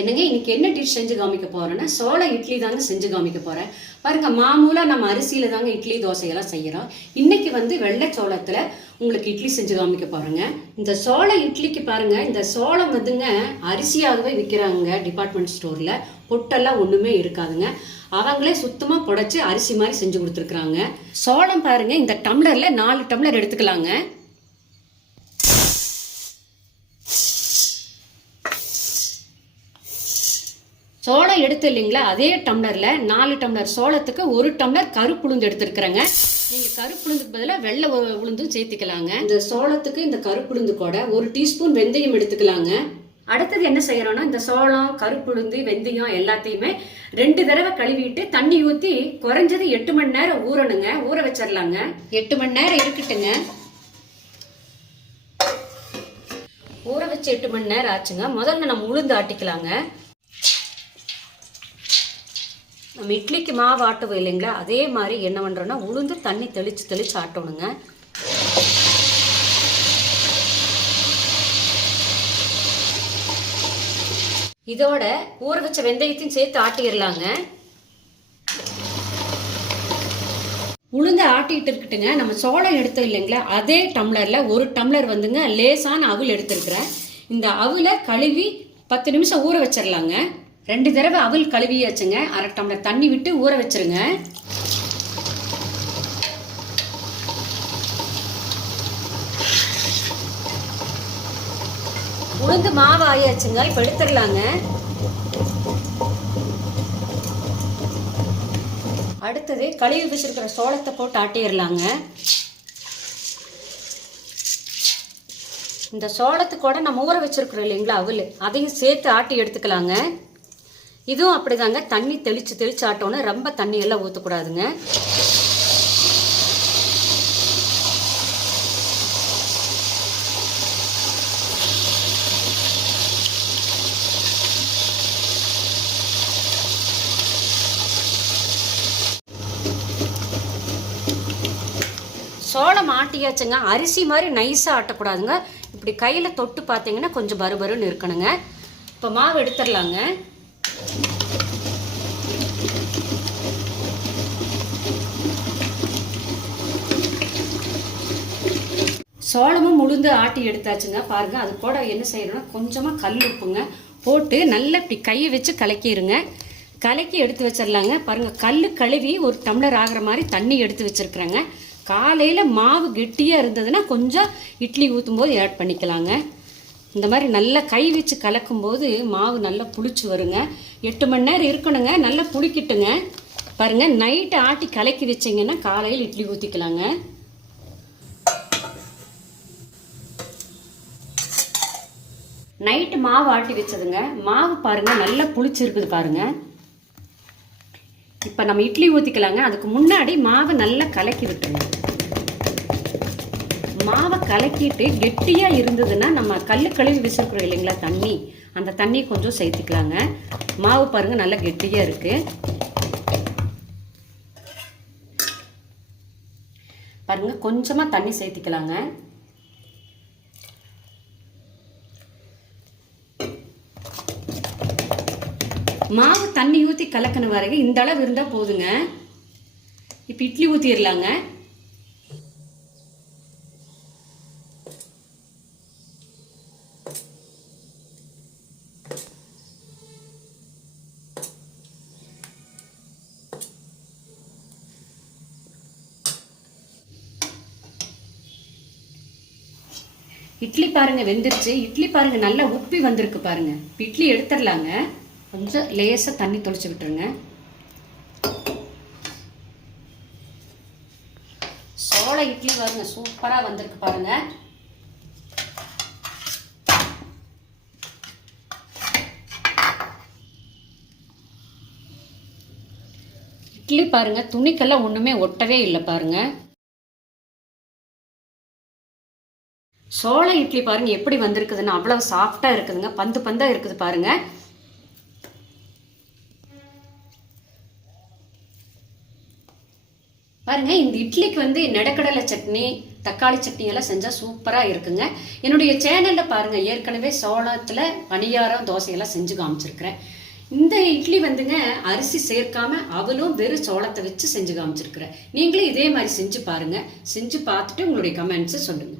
என்னங்க இன்னைக்கு என்ன டிஷ் செஞ்சு காமிக்க போறேன்னா சோள இட்லி தாங்க செஞ்சு காமிக்க போறேன். பாருங்க, மாமூலா நம்ம அரிசியில தாங்க இட்லி தோசையெல்லாம் செய்யறோம். இன்னைக்கு வெள்ளை சோளத்துல உங்களுக்கு இட்லி செஞ்சு காமிக்க போறேங்க. இந்த சோள இட்லிக்கு பாருங்க, இந்த சோளம் அரிசியாகவே விற்கிறாங்க டிபார்ட்மெண்ட் ஸ்டோர்ல. பொட்டெல்லாம் ஒண்ணுமே இருக்காதுங்க. அவங்களே சுத்தமா புடைச்சு அரிசி மாதிரி செஞ்சு கொடுத்துருக்குறாங்க. சோளம் பாருங்க, இந்த டம்ளர்ல 4 டம்ளர் எடுத்துக்கலாங்க. சோளம் எடுத்து இல்லைங்களா, அதே டம்ளர்ல 4 டம்ளர் சோளத்துக்கு 1 டம்ளர் கருப்புளுந்து எடுத்துருக்குறேங்க. நீங்க கருப்புளுந்துக்கு பதிலாக வெள்ளை உளுந்தும் சேர்த்துக்கலாங்க. இந்த சோளத்துக்கு இந்த கருப்புளுந்து கூட 1 டீஸ்பூன் வெந்தயம் எடுத்துக்கலாங்க. அடுத்தது என்ன செய்யறோம்னா, இந்த சோளம் கருப்புளுந்து வெந்தயம் எல்லாத்தையுமே 2 தடவை கழுவிட்டு தண்ணி ஊற்றி குறைஞ்சது 8 மணி நேரம் ஊறணுங்க. ஊற வச்சிடலாங்க. 8 மணி நேரம் இருக்கட்டுங்க. ஊற வச்சு 8 மணி நேரம் ஆச்சுங்க. முதல்ல நம்ம உளுந்து ஆட்டிக்கலாங்க. நம்ம இட்லிக்கு மாவு ஆட்டுவோம் இல்லைங்களா, அதே மாதிரி என்ன பண்ணுறோன்னா உளுந்து தண்ணி தெளித்து ஆட்டணுங்க. இதோட ஊற வச்ச வெந்தயத்தையும் சேர்த்து ஆட்டிடலாங்க. உளுந்து ஆட்டிட்டு இருக்கட்டுங்க. நம்ம சோளம் எடுத்தோம் இல்லைங்களா, அதே டம்ளரில் 1 டம்ளர் லேசான அவுல் எடுத்துருக்குறேன். இந்த அவுலை கழுவி 10 நிமிஷம் ஊற வச்சிடலாங்க. 2 தடவை அவல் கழுவியாச்சுங்க. 1/2 டம்ளர் தண்ணி விட்டு ஊற வச்சிருங்க. உளுந்து மாவு ஆயாச்சுங்க. இப்ப எடுத்துடலாங்க. அடுத்தது கழுவி வச்சிருக்கிற சோளத்தை போட்டு ஆட்டிடலாங்க. இந்த சோளத்துக்கூட நம்ம ஊற வச்சிருக்கிறோம் இல்லைங்களா அவல், அதையும் சேர்த்து ஆட்டி எடுத்துக்கலாங்க. இதுவும் அப்படிதாங்க, தண்ணி தெளிச்சு ஆட்டோன்னு ரொம்ப தண்ணி எல்லாம் ஊற்றக்கூடாதுங்க. சோளம் ஆட்டியாச்சுங்க. அரிசி மாதிரி நைஸாக ஆட்டக்கூடாதுங்க. இப்படி கையில் தொட்டு பார்த்தீங்கன்னா கொஞ்சம் பருபருன்னு இருக்கணுங்க. இப்போ மாவு எடுத்துடலாங்க. சோளமும் உளுந்து ஆட்டி எடுத்தாச்சுங்க. பாருங்க, அது கூட என்ன செய்யணும்னா கொஞ்சமாக கல் உப்புங்க போட்டு நல்லா இப்படி கையை வச்சு கலக்கிடுங்க. கலக்கி எடுத்து வச்சிடலாங்க. பாருங்க, கல் கழுவி 1 டம்ளர் ஆகிற மாதிரி தண்ணி எடுத்து வச்சிருக்கிறேங்க. காலையில் மாவு கெட்டியாக இருந்ததுன்னா கொஞ்சம் இட்லி ஊற்றும் போது ஆட் பண்ணிக்கலாங்க. இந்த மாதிரி நல்லா கை வச்சு கலக்கும்போது மாவு நல்லா புளிச்சு வருங்க. 8 மணி நேரம் இருக்கணுங்க. நல்லா புளிக்கிட்டுங்க. பாருங்கள், நைட்டு ஆட்டி கலக்கி வச்சிங்கன்னா காலையில் இட்லி ஊற்றிக்கலாங்க. நைட்டு மாவு ஆட்டி வச்சதுங்க. மாவு பாருங்கள் நல்லா புளிச்சிருக்குது பாருங்கள். இப்போ நம்ம இட்லி ஊற்றிக்கலாங்க. அதுக்கு முன்னாடி மாவை நல்லா கலக்கி விட்டுருங்க. மாவை கலக்கிட்டு கெட்டியாக இருந்ததுன்னா நம்ம கல் கழுவி வச்சிருக்கிறோம் இல்லைங்களா தண்ணி, அந்த தண்ணி கொஞ்சம் சேர்த்துக்கலாங்க. மாவு பாருங்கள் நல்லா கெட்டியாக இருக்குது. பாருங்கள், கொஞ்சமாக தண்ணி சேர்த்துக்கலாங்க. மாவு தண்ணி ஊற்றி கலக்கின வரைக்கும் இந்த அளவு இருந்தால் போதுங்க. இப்போ இட்லி ஊற்றிடலாங்க. இட்லி பாருங்க வெந்துருச்சு. இட்லி பாருங்க நல்லா உப்பி வந்திருக்கு பாருங்க. இப்போ இட்லி எடுத்துடலாங்க. கொஞ்சம் லேசாக தண்ணி தொளிச்சு விட்டுருங்க. சோள இட்லி பாருங்க சூப்பராக வந்திருக்கு பாருங்க. இட்லி பாருங்க துணிக்கெல்லாம் ஒன்றுமே ஒட்டவே இல்லை பாருங்க. சோள இட்லி பாருங்க எப்படி வந்திருக்குதுன்னு அவ்வளவு சாஃப்டா இருக்குதுங்க. பந்து பந்தா இருக்குது பாருங்க. பாருங்க, இந்த இட்லிக்கு வந்து நெடக்கடலை சட்னி, தக்காளி சட்னி எல்லாம் செஞ்சா சூப்பரா இருக்குங்க. என்னுடைய சேனல்ல பாருங்க, ஏற்கனவே சோளத்துல பணியாரம், தோசையெல்லாம் செஞ்சு காமிச்சிருக்கிறேன். இந்த இட்லி வந்துங்க அரிசி சேர்க்காம அவலும் வெறும் சோளத்தை வச்சு செஞ்சு காமிச்சிருக்கிறேன். நீங்களும் இதே மாதிரி செஞ்சு பாருங்க. செஞ்சு பார்த்துட்டு உங்களுடைய கமெண்ட்ஸ் சொல்லுங்க.